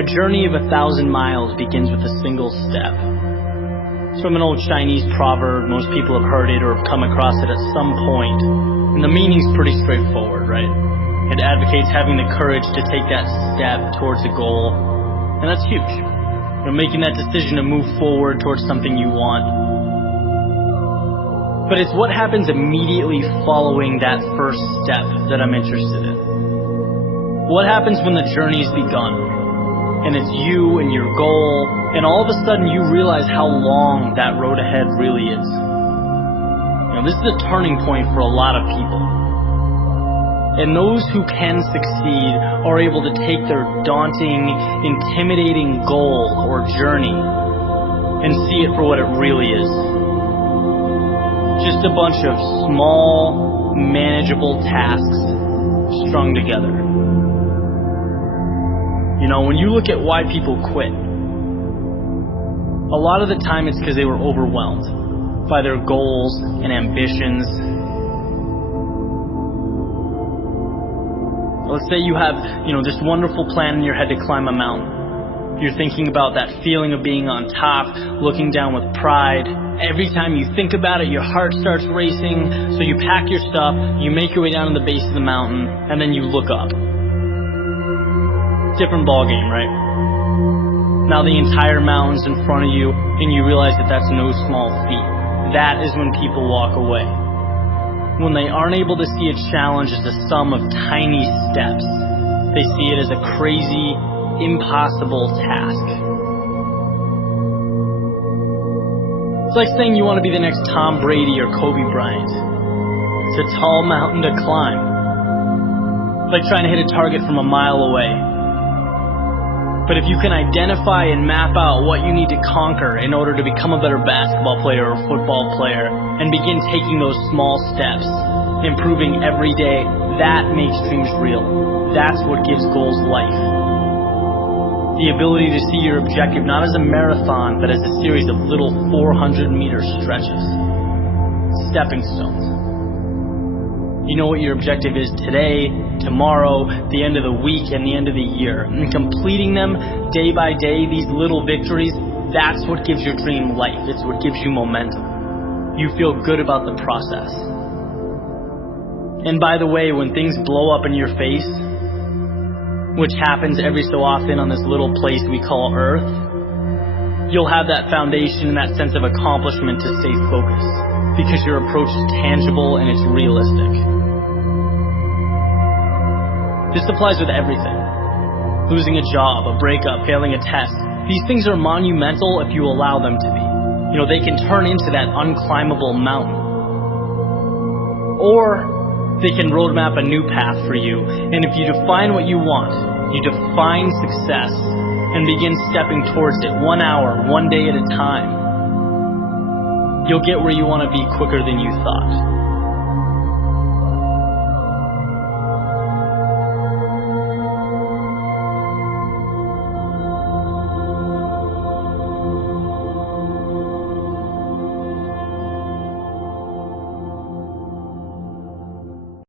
A journey of 1,000 miles begins with a single step. It's from an old Chinese proverb. Most people have heard it or have come across it at some point. And the meaning's pretty straightforward, right? It advocates having the courage to take that step towards a goal. And that's huge. Making that decision to move forward towards something you want. But it's what happens immediately following that first step that I'm interested in. What happens when the journey's begun, and it's you and your goal, and all of a sudden you realize how long that road ahead really is. This is a turning point for a lot of people. And those who can succeed are able to take their daunting, intimidating goal or journey and see it for what it really is. Just a bunch of small, manageable tasks strung together. When you look at why people quit, a lot of the time it's because they were overwhelmed by their goals and ambitions. Let's say you have, this wonderful plan in your head to climb a mountain. You're thinking about that feeling of being on top, looking down with pride. Every time you think about it, your heart starts racing. So you pack your stuff, you make your way down to the base of the mountain, and then you look up. Different ball game, right? Now the entire mountain's in front of you, and you realize that that's no small feat. That is when people walk away. When they aren't able to see a challenge as a sum of tiny steps, they see it as a crazy, impossible task. It's like saying you want to be the next Tom Brady or Kobe Bryant. It's a tall mountain to climb. It's like trying to hit a target from a mile away. But if you can identify and map out what you need to conquer in order to become a better basketball player or football player and begin taking those small steps, improving every day, that makes dreams real. That's what gives goals life. The ability to see your objective not as a marathon, but as a series of little 400-meter stretches. Stepping stones. You know what your objective is today, tomorrow, the end of the week, and the end of the year. And completing them day by day, these little victories, that's what gives your dream life. It's what gives you momentum. You feel good about the process. And by the way, when things blow up in your face, which happens every so often on this little place we call Earth, you'll have that foundation and that sense of accomplishment to stay focused, because your approach is tangible and it's realistic. This applies with everything. Losing a job, a breakup, failing a test. These things are monumental if you allow them to be. They can turn into that unclimbable mountain. Or they can roadmap a new path for you. And if you define what you want, you define success and begin stepping towards it 1 hour, 1 day at a time, you'll get where you want to be quicker than you thought.